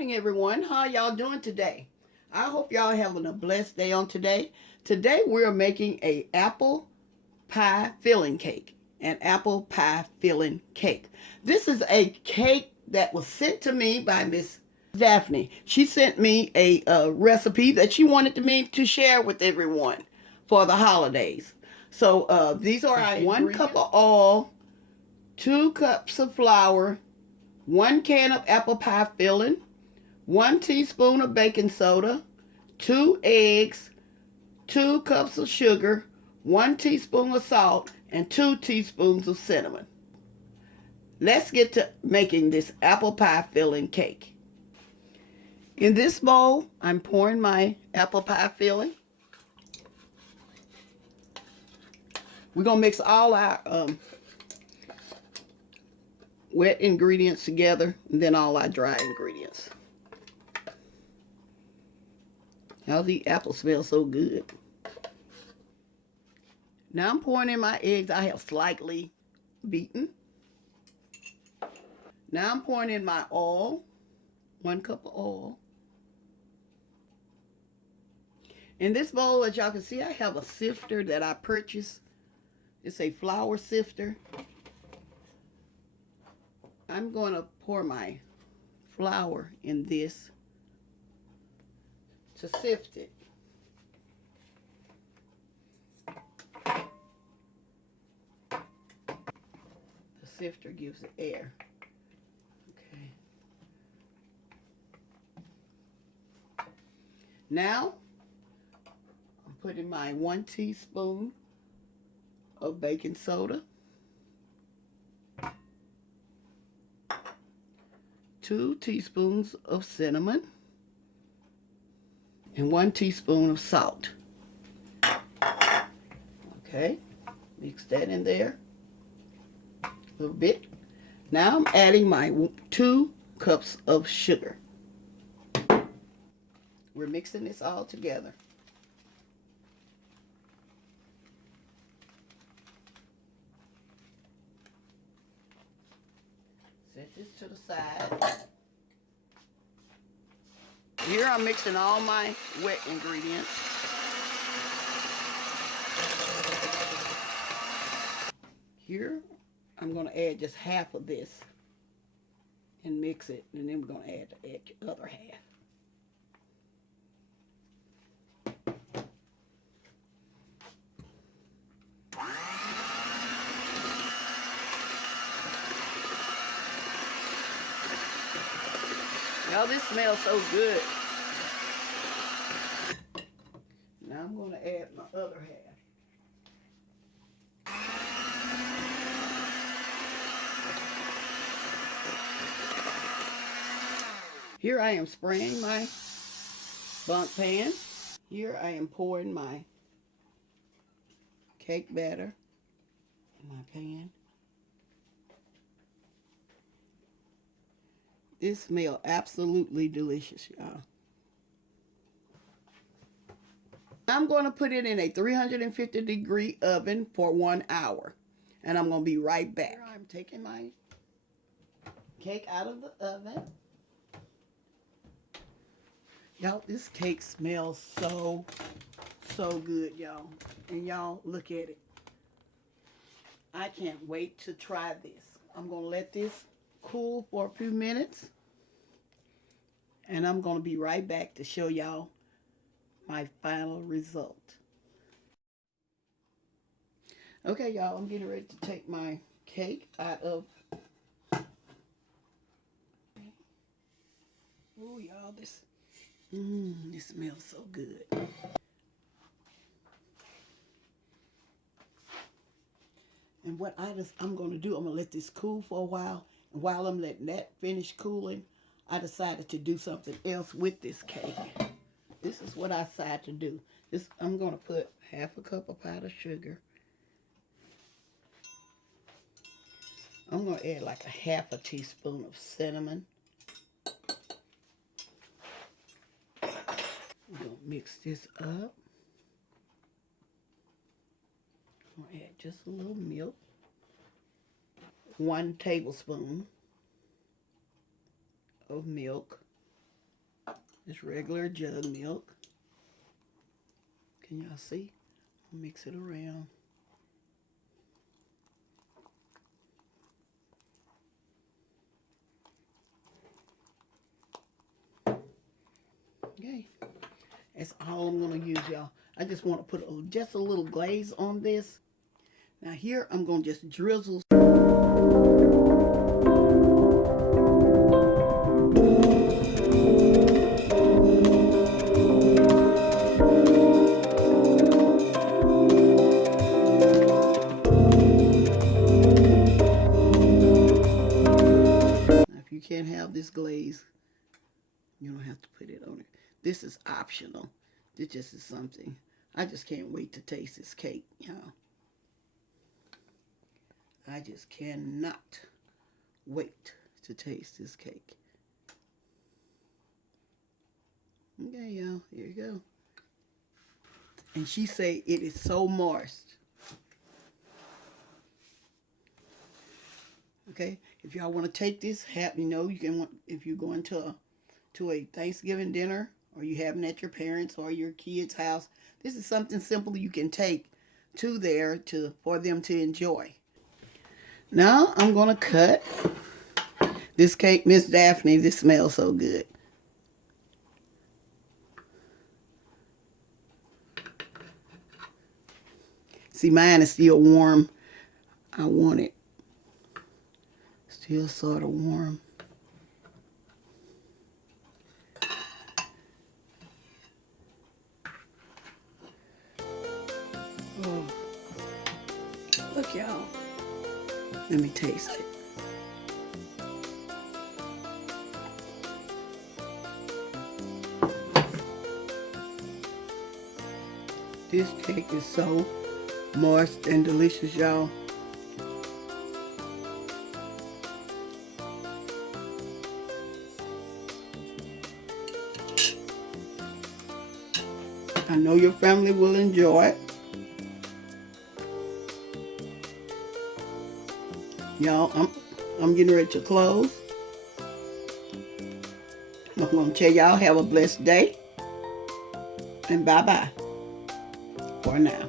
morning, everyone. How y'all doing today? I hope y'all having a blessed day on today. Today we're making a apple pie filling cake. An apple pie filling cake. This is a cake that was sent to me by Miss Daphne. She sent me a recipe that she wanted me to share with everyone for the holidays. So these are our 1 cup of oil, 2 cups of flour, 1 can of apple pie filling, 1 teaspoon of baking soda, 2 eggs, 2 cups of sugar, 1 teaspoon of salt, and 2 teaspoons of cinnamon. Let's get to making this apple pie filling cake. In this bowl, I'm pouring my apple pie filling. We're going to mix all our wet ingredients together, and then all our dry ingredients. How the apples smell so good. Now I'm pouring in my eggs I have slightly beaten. Now I'm pouring in my oil, 1 cup of oil. In this bowl, as y'all can see, I have a sifter that I purchased. It's a flour sifter. I'm going to pour my flour in this to sift it. The sifter gives it air. Okay. Now, I'm putting my 1 teaspoon of baking soda, 2 teaspoons of cinnamon, and 1 teaspoon of salt. Okay, mix that in there a little bit. Now I'm adding my 2 cups of sugar. We're mixing this all together. Set this to the side. Here I'm mixing all my wet ingredients. Here I'm going to add just half of this and mix it, and then we're going to add the other half. Y'all, this smells so good. Now I'm going to add my other half. Here I am spraying my bundt pan. Here I am pouring my cake batter in my pan. This smells absolutely delicious, y'all. I'm going to put it in a 350-degree oven for 1 hour. And I'm going to be right back. Here I'm taking my cake out of the oven. Y'all, this cake smells so good, y'all. And y'all, look at it. I can't wait to try this. I'm going to let this cool for a few minutes. And I'm going to be right back to show y'all my final result. Okay, y'all, I'm getting ready to take my cake out of... Oh, y'all, this smells so good. And what I'm going to do, I'm going to let this cool for a while. And while I'm letting that finish cooling, I decided to do something else with this cake. This is what I decided to do. I'm going to put half a cup of powdered sugar. I'm going to add like a half a teaspoon of cinnamon. I'm going to mix this up. I'm going to add just a little milk. 1 tablespoon of milk. Just regular jug milk. Can y'all see? Mix it around. Okay, that's all I'm going to use, y'all. I just want to put just a little glaze on this. Now here, I'm going to just drizzle. Now, if you can't have this glaze, you don't have to put it on it. This is optional. This just is something. I just can't wait to taste this cake, y'all. I just cannot wait to taste this cake. Okay, y'all, here you go. And she say it is so moist. Okay, if y'all want to take this, you know, you can, if you're going to a Thanksgiving dinner, or you having at your parents' or your kids' house, this is something simple you can take to there for them to enjoy. Now I'm gonna cut this cake. Miss Daphne, this smells so good. See, mine is still warm. I want it still sort of warm. Oh, look, y'all. Let me taste it. This cake is so moist and delicious, y'all. I know your family will enjoy it. Y'all, I'm getting ready to close. I'm going to tell y'all have a blessed day. And bye-bye for now.